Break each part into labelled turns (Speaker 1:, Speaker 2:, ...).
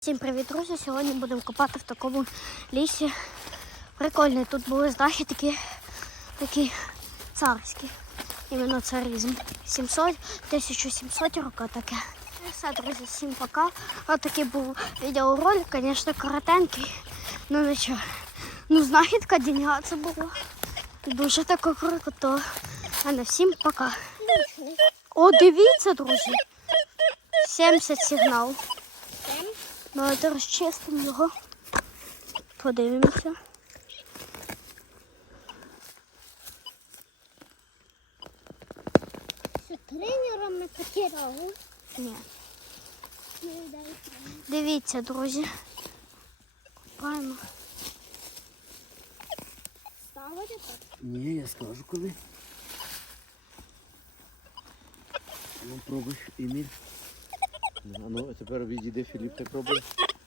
Speaker 1: Всім привіт, друзі! Сьогодні будемо копати в такому лісі. Прикольний, тут були знахідки такі царські. Іменно царизм. 1700 року таке. І все, друзі, всім пока. Ось такий був відеоролик, звісно, коротенький. Ну нічого. Ну, знахідка дня це було. Дуже таке круто. А на всім пока. О, дивіться, друзі. 70 сигнал. Давайте розчистимо його. Подивимося.
Speaker 2: Що, тренером не потеряв?
Speaker 1: Ні. Дивіться, друзі. Копаємо.
Speaker 2: Ставити так?
Speaker 3: Ні, я скажу коли. Ну, пробуй, Еміль. А ну, а тепер відійде Філіп, так робить.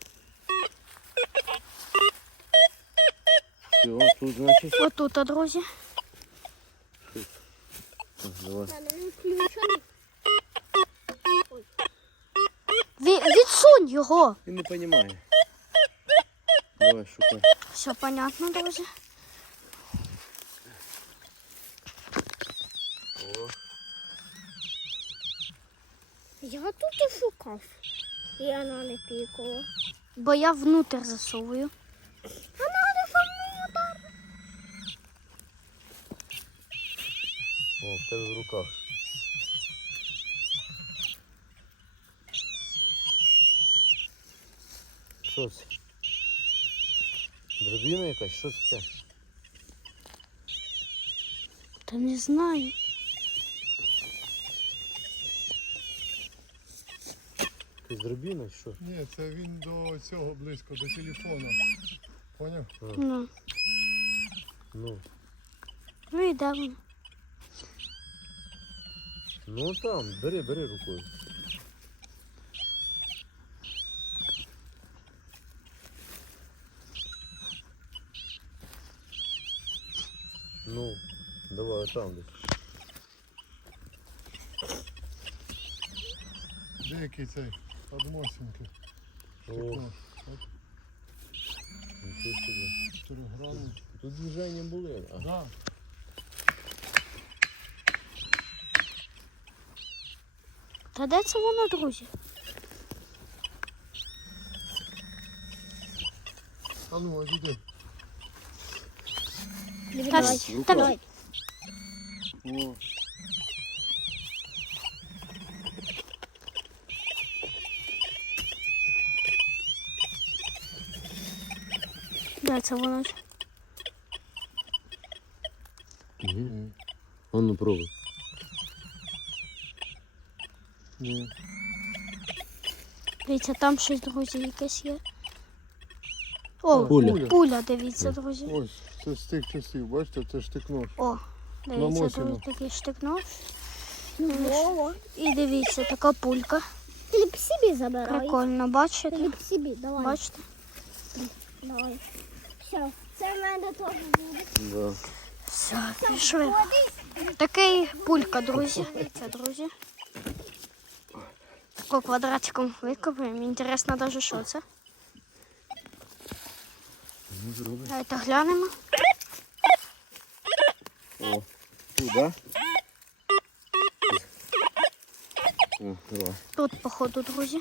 Speaker 3: Все, тут, значить.
Speaker 1: Отут, друзі.
Speaker 3: Давай.
Speaker 2: Він включений.
Speaker 1: Відсунь його.
Speaker 3: Він не розуміє. Давай, шукай.
Speaker 1: Все понятно, друзі.
Speaker 3: О.
Speaker 2: Я тут і шукав. І вона не пікала.
Speaker 1: Бо я внутрь засовую.
Speaker 2: Вона не внутрь.
Speaker 3: О, в тебе в руках. Що це? Дробина якась? Що це таке?
Speaker 1: Та не знаю.
Speaker 3: Якась дробина, що?
Speaker 4: Ні, це він до цього близько, до телефона. Поняв?
Speaker 1: Ну,
Speaker 3: Ну.
Speaker 1: ну і де воно?
Speaker 3: Ну там, бери рукою. Ну, давай там десь.
Speaker 4: Деякий цей подмосинки.
Speaker 3: О,
Speaker 4: Нічого
Speaker 3: собі.
Speaker 4: 4-гранний.
Speaker 3: Тут движення були. А.
Speaker 4: Да.
Speaker 1: Та де це воно, друзі?
Speaker 4: А ну, ось іди.
Speaker 1: Та,
Speaker 2: Давай.
Speaker 1: та,
Speaker 2: Давай.
Speaker 3: О.
Speaker 1: де це воно?
Speaker 3: Угу. А ну пробуй.
Speaker 4: Ні.
Speaker 1: Дивіться, там щось, друзі, якесь є. О,
Speaker 3: Пуля.
Speaker 1: пуля, дивіться, друзі.
Speaker 4: Ось, це з тих часів, бачите, це штик-нож.
Speaker 1: О, дивіться,
Speaker 4: Намочено.
Speaker 1: друзі, такий штик-нож.
Speaker 2: Вова.
Speaker 1: І дивіться, така пулька.
Speaker 2: Філіп собі забирай.
Speaker 1: Прикольно, бачите?
Speaker 2: Філіп собі, давай.
Speaker 1: Бачите?
Speaker 2: Давай. Все, це в мене теж буде.
Speaker 3: Да.
Speaker 1: Все, пішли. Такий пулька, друзі. Це, друзі. Тако квадратиком викопаємо. Інтересно навіть, що це.
Speaker 3: Ну, зроби.
Speaker 1: Давайте глянемо.
Speaker 3: О, туди. О, давай.
Speaker 1: Тут, походу, друзі.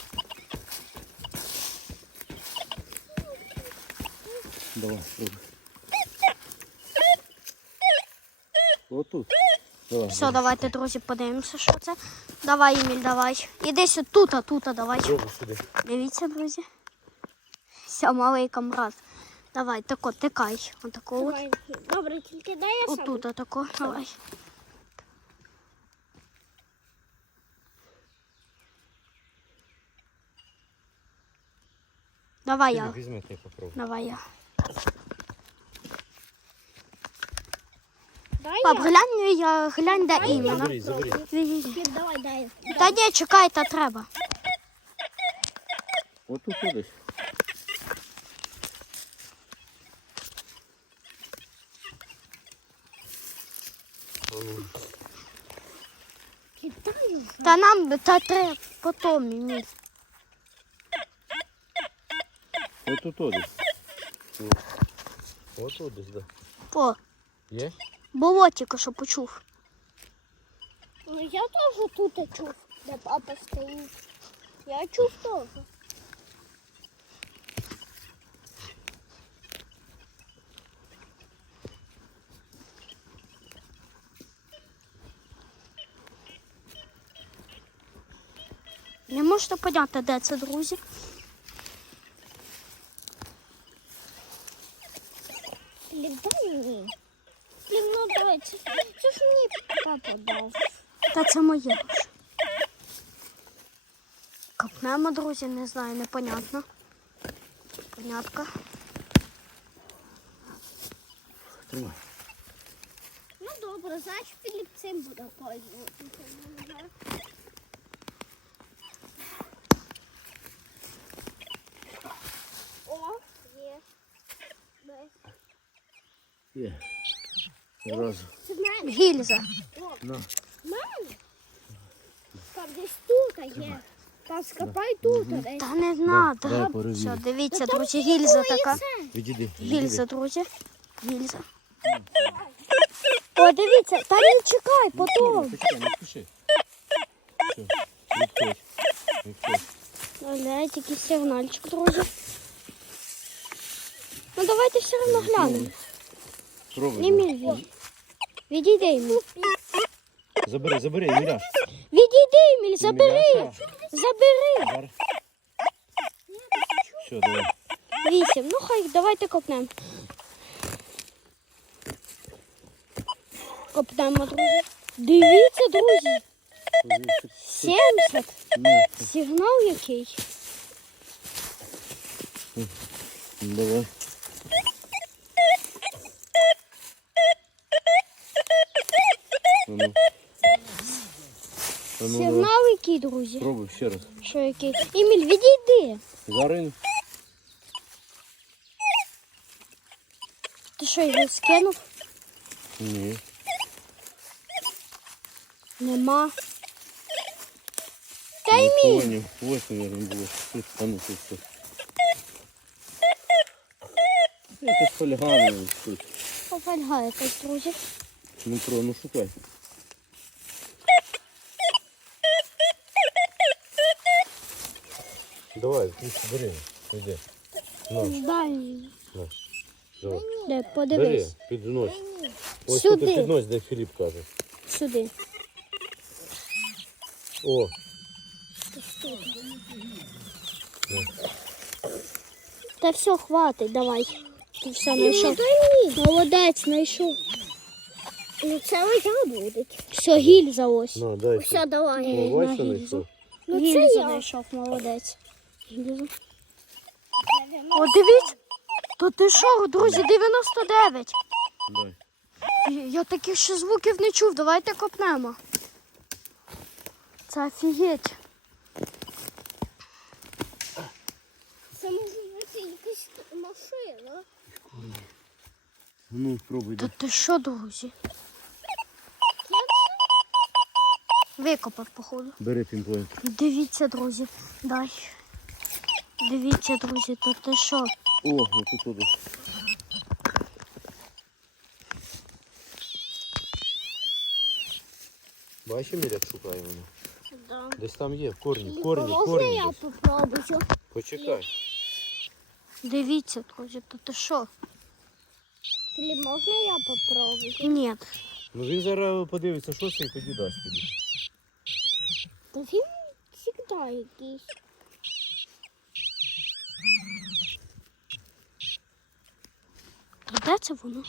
Speaker 3: Давай, пробуй. Отут. Давай.
Speaker 1: Все, давайте, друзі, подивимося, що це. Давай, Еміль, давай. Іди сюди, тут, давай.
Speaker 3: Пробуй сюди.
Speaker 1: Дивіться, друзі. Все, малий камрад. Давай, тако, тикай. Отако от.
Speaker 2: Давай. Добре, тільки дай я сам.
Speaker 1: Отут, отако, давай. Давай я.
Speaker 3: Візьми, ти попробуй.
Speaker 1: Давай я.
Speaker 2: Дай
Speaker 1: Пап,
Speaker 2: я.
Speaker 1: глянь, де іменно.
Speaker 3: Забери.
Speaker 2: Філіп, давай, дай.
Speaker 1: Та ні, чекай, та треба.
Speaker 3: Отут ходиш.
Speaker 2: Кидаю.
Speaker 1: Та нам треба потім, Еміль.
Speaker 3: От десь. От десь, да.
Speaker 1: О,
Speaker 3: Є?
Speaker 1: болотіко, що почув.
Speaker 2: Ну я теж тут чув, де папа стоїть. Я чув теж.
Speaker 1: Не можете поняти, де це, друзі.
Speaker 2: Блін, дай мені. Блін, ну дай, це ж мені папа дав.
Speaker 1: Та це моє вже. Копнемо, друзі, не знаю, непонятно. Понятка.
Speaker 3: Тримай.
Speaker 2: Ну добре, значить Філіп цим буде пользуватися. О, є. Десь.
Speaker 3: Є. Зразу.
Speaker 2: Це в мене.
Speaker 1: Гільза.
Speaker 3: На.
Speaker 2: В мене? Там десь тут є. Та скопай тут десь.
Speaker 1: Та не
Speaker 3: дай
Speaker 1: треба.
Speaker 3: перевірю.
Speaker 1: Все, дивіться, друзі, гільза така.
Speaker 3: Відійди.
Speaker 1: Гільза, друзі. Гільза. О, дивіться, та не чекай, потім.
Speaker 3: Почекай, не спіши. Все, відходь. Відходь.
Speaker 1: Гляньте, якийсь сигнальчик, друзі. Ну давайте все одно глянемо.
Speaker 3: Пробуй.
Speaker 1: Еміль, відійди, Еміль.
Speaker 3: Забери, Еміляш.
Speaker 1: Відійди, Еміль, забери.
Speaker 3: Еміляша.
Speaker 1: Забери.
Speaker 3: Зараз. Все, давай.
Speaker 1: 8. Ну хай, давайте копнемо. Копнемо, друзі. Дивіться, друзі. 70.
Speaker 3: Ну,
Speaker 1: Сигнал який.
Speaker 3: давай. Ну, ну. Ну, давай.
Speaker 1: Сигнал який, друзі.
Speaker 3: Пробуй ще раз.
Speaker 1: Що який? Еміль, відійди.
Speaker 3: Зараз.
Speaker 1: Ти що, його скинув?
Speaker 3: Ні.
Speaker 1: Нема. Та
Speaker 3: Не
Speaker 1: Еміль.
Speaker 3: понял. Ось, наверное, було. Тут, а ну, тут. Якась фольга тут.
Speaker 1: Пофольга якась, друзі.
Speaker 3: Ну шукай. Давай, бери. Іди.
Speaker 1: Далі.
Speaker 3: Давай.
Speaker 1: Де,
Speaker 3: Бери,
Speaker 1: подивись.
Speaker 3: піднось. Ось
Speaker 1: Сюди.
Speaker 3: тут піднось, де Філіп каже.
Speaker 1: Сюди.
Speaker 3: О,
Speaker 1: Та все, хватить, давай. Ти все знайшов. Молодець, знайшов.
Speaker 2: Ну це моя буде.
Speaker 1: Все, гільза ось.
Speaker 3: на, дай.
Speaker 2: Все, давай.
Speaker 3: О,
Speaker 1: на
Speaker 3: бачиш,
Speaker 1: гільзу.
Speaker 3: знайшов?
Speaker 2: Ну це
Speaker 1: Гільзу
Speaker 2: я.
Speaker 1: знайшов, молодець. Гільзу. О, дивіться. То ти що, друзі, 99.
Speaker 3: Дай.
Speaker 1: Я таких ще звуків не чув, давайте копнемо. Це офігеть.
Speaker 2: Це може бути якась машина.
Speaker 3: Ну, пробуй.
Speaker 1: Та ти що, друзі? Викопав, походу.
Speaker 3: Бери пінпоінт.
Speaker 1: Дивіться, друзі, дай. Дивіться, друзі, то ти що?
Speaker 3: О, ось тут. Бачиш, Міряк шукає воно.
Speaker 2: Да.
Speaker 3: Десь там є, в корні,
Speaker 2: Можна я попробую?
Speaker 3: Почекай.
Speaker 1: Дивіться, друзі, то ти що?
Speaker 2: Или можна я попробую?
Speaker 1: Ні.
Speaker 3: Ну він зараз подивиться, що це і тоді дасть тобі.
Speaker 2: Та він завжди якийсь.
Speaker 1: То де це воно?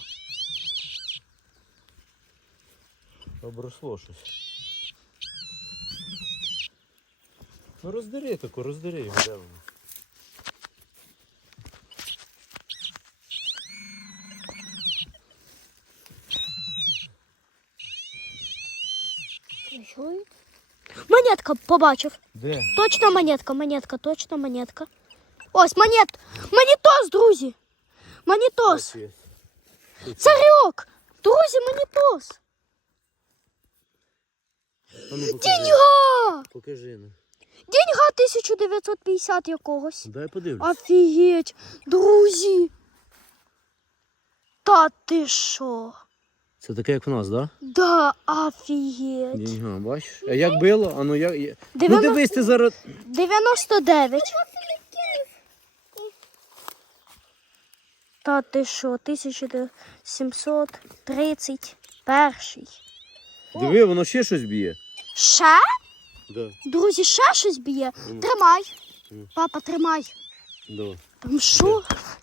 Speaker 3: Обросло щось. Ну роздери тако, роздери його, де воно.
Speaker 1: Монетка побачив.
Speaker 3: Де?
Speaker 1: Точно монетка, точно монетка. Ось монетос, друзі. Монетос.
Speaker 3: Ось.
Speaker 1: Царьок. Друзі, монетос.
Speaker 3: А ну покажи.
Speaker 1: Деньга.
Speaker 3: Покажи, ну.
Speaker 1: Деньга 1950 якогось.
Speaker 3: Дай подивлюсь.
Speaker 1: Офігеть, друзі. Та ти що?
Speaker 3: Це таке, як в нас, так?
Speaker 1: Да, офігеть.
Speaker 3: Деньга, бачиш? А як було? А ну як. Ну
Speaker 1: Дев'яно-
Speaker 3: дивись, ти зараз.
Speaker 1: 99. Та ти що, 1731.
Speaker 3: Диви, воно ще щось б'є.
Speaker 1: Ще?
Speaker 3: Да.
Speaker 1: Друзі, ще щось б'є. Тримай. Папа, тримай.
Speaker 3: Да.
Speaker 1: Там що?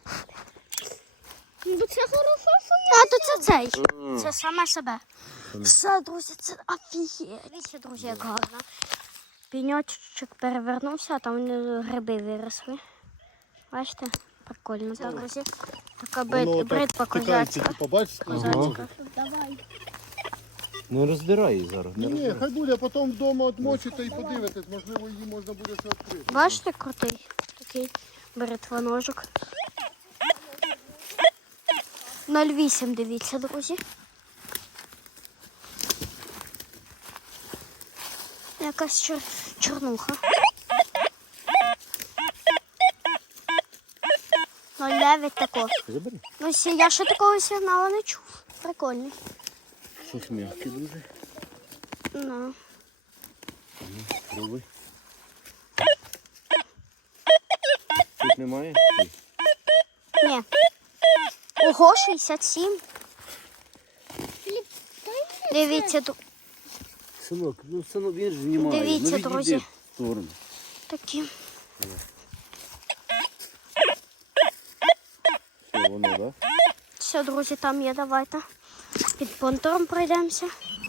Speaker 2: Ну це хорошо, що
Speaker 1: А, то це цей. Це саме себе. Все, друзі, це офігеть. Дивіться, друзі, як гарно. Піньочок перевернувся, а там гриби виросли. Бачите? Прикольно, так, друзі. Така бритва козацька.
Speaker 4: Побачиш?
Speaker 1: Козацька.
Speaker 2: давай.
Speaker 3: Ну роздирай її зараз. Не
Speaker 4: Ні,
Speaker 3: роздирай.
Speaker 4: хай буде, а потім вдома відмочите і подивитесь, можливо, її можна буде все відкрити.
Speaker 1: Бачите, крутий такий бритвоножик. 0,8, дивіться, друзі. Якась чорнуха. 0,9 тако.
Speaker 3: Забери.
Speaker 1: Ну, я ще такого сигналу не чув. Прикольний.
Speaker 3: Щось м'яке дуже.
Speaker 1: Ну.
Speaker 3: Пробуй. Тут немає?
Speaker 1: Ні. Ого, 67. Дивіться,
Speaker 3: Синок, ну синок, він ж знімає.
Speaker 1: Дивіться,
Speaker 3: ну, відійди
Speaker 1: друзі.
Speaker 3: в сторону.
Speaker 1: такі.
Speaker 3: Все, воно, так? Да?
Speaker 1: Все, друзі, там є, давайте. Під понтором пройдемося.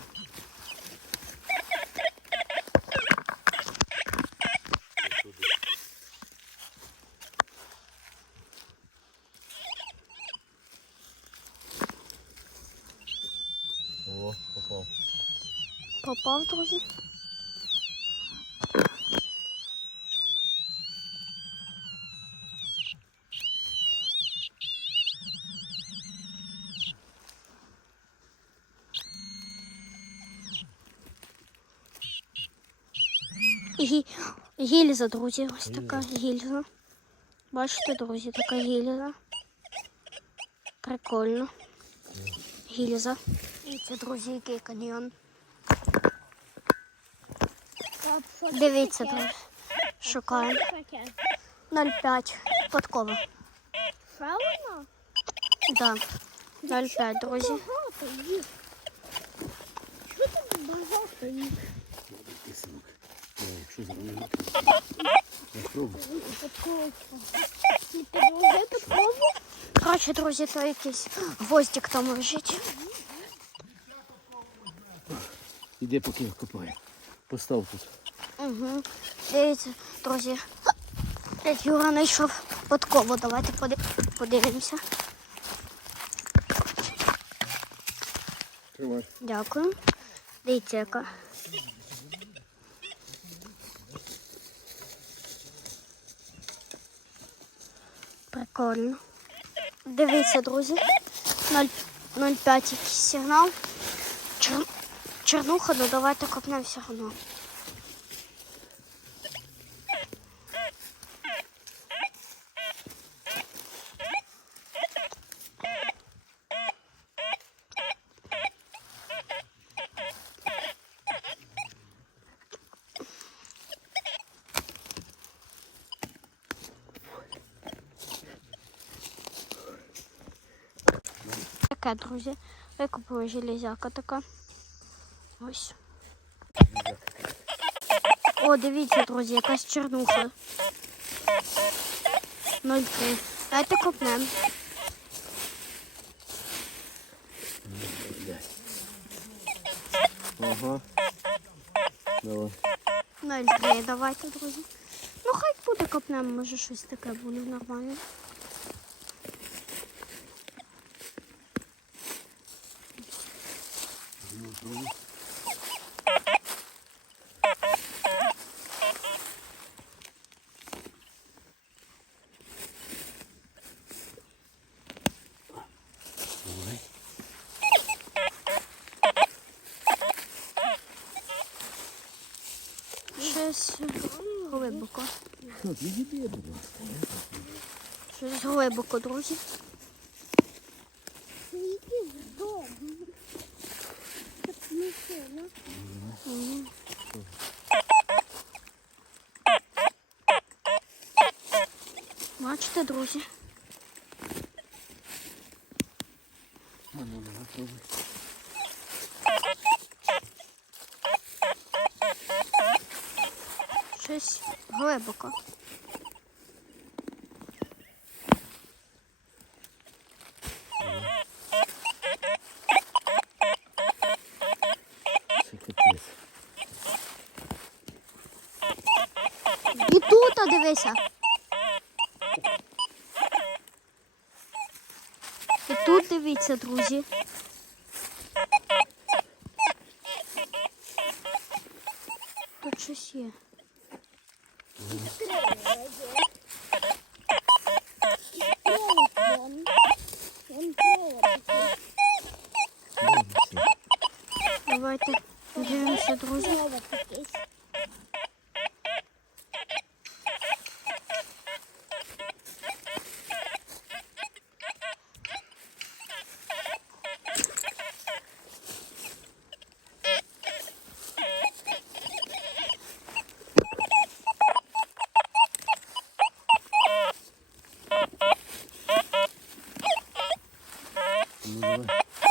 Speaker 3: О, попав.
Speaker 1: Попав, друзі. Гільза, друзі, ось така гільза. Бачите, друзі, така гільза. Прикольно. Гільза. І це, друзі, який каньйон. Дивіться, друзі. Шукаємо. 0,5. Подкова.
Speaker 2: Правильно?
Speaker 1: Да. 0,5, друзі.
Speaker 2: Багато їх. Що тут багато їх?
Speaker 3: Ти, синок. Якщо зараз не я пробую.
Speaker 2: Не підложи підкову?
Speaker 1: Коротше, друзі, то якийсь гвоздик там лежить.
Speaker 3: Іди, поки копає. Постав тут.
Speaker 1: Угу. Дивіться, друзі. Юра знайшов подкову. Давайте подивимося.
Speaker 4: Тримай.
Speaker 1: Дякую. Дивіться, яка. Прикольно. Дивіться, друзі. 0,5 якийсь сигнал. Чернуха, ну давайте копнемо все одно. Таке, друзі. Викупила железяка така. Ось. О, дивіться, друзі, якась чернуха. 0,3. Давайте копнемо.
Speaker 3: Ага. Давай.
Speaker 1: 0,3, давайте, друзі. Ну, хай буде копнемо, може щось таке буде нормально. Щось глибоко.
Speaker 3: Відійди, будь ласка.
Speaker 1: Щось глибоко, друзі.
Speaker 2: Иди в дом. Так смешно.
Speaker 1: Бачите, друзі?
Speaker 3: А ну, давай пробуй.
Speaker 1: Щось глибоко.
Speaker 3: Це капець.
Speaker 1: І тут, а, дивися. І тут дивіться, друзі. Тут щось є.
Speaker 2: Он провод.
Speaker 3: Дивимося.
Speaker 1: Давайте дивимося, друзі.
Speaker 2: Провод такий.
Speaker 3: Ну, давай.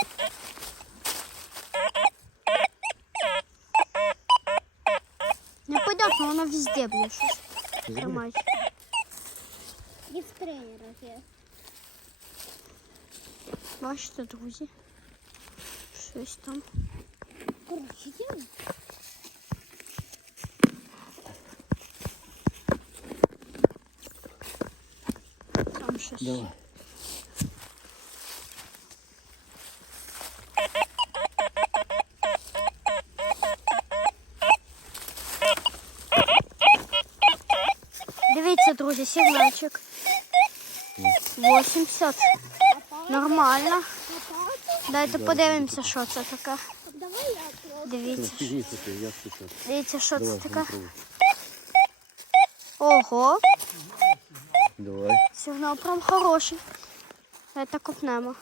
Speaker 1: Непонятно, воно везде, блін, щось тримає.
Speaker 2: І в тренерах є.
Speaker 1: Бачите, друзі? Щось там.
Speaker 2: Короче, йдемо.
Speaker 1: Там щось.
Speaker 3: Давай.
Speaker 1: Дивіться, друзі, сигнальчик. 80. Нормально. Дайте подивимося, що це таке.
Speaker 2: Давай я пробую.
Speaker 1: Дивіться.
Speaker 3: Фігніться ти, я спитав.
Speaker 1: Дивіться, що це
Speaker 3: Давай,
Speaker 1: таке.
Speaker 3: пробуй.
Speaker 1: Ого,
Speaker 3: Давай.
Speaker 1: сигнал прям хороший. Давайте копнемо.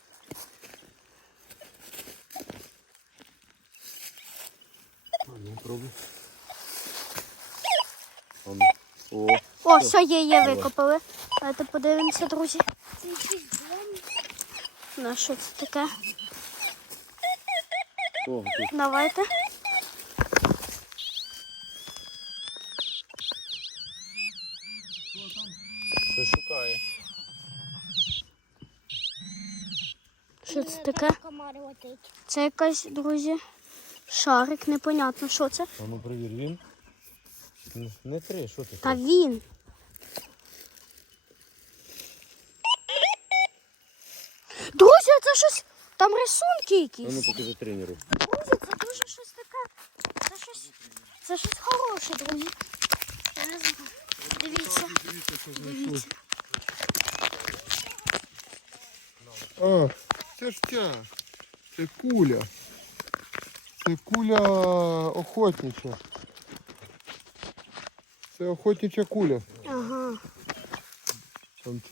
Speaker 3: А ну, пробуй. А ну. О,
Speaker 1: О, все, є, викопали. Давайте подивимося, друзі.
Speaker 2: Це якийсь дом.
Speaker 1: Ну, що це таке?
Speaker 3: о, тут.
Speaker 1: Давайте.
Speaker 3: Щось шукає.
Speaker 1: Що це таке?
Speaker 2: Комар летить.
Speaker 1: Це якась, друзі, шарик, непонятно, що це.
Speaker 3: А ну, перевір, він. Не три, що ти?
Speaker 1: Та він. Друзі, це щось, там рисунки
Speaker 3: А
Speaker 1: якісь.
Speaker 3: ну, покажи тренеру.
Speaker 1: Друзі, це дуже щось таке. Це щось хороше, друзі. Я не знаю. Дивіться. Дивіться.
Speaker 4: А, це ж ця. Це куля. Це куля охотнича. Це охотнича куля.
Speaker 1: Ага.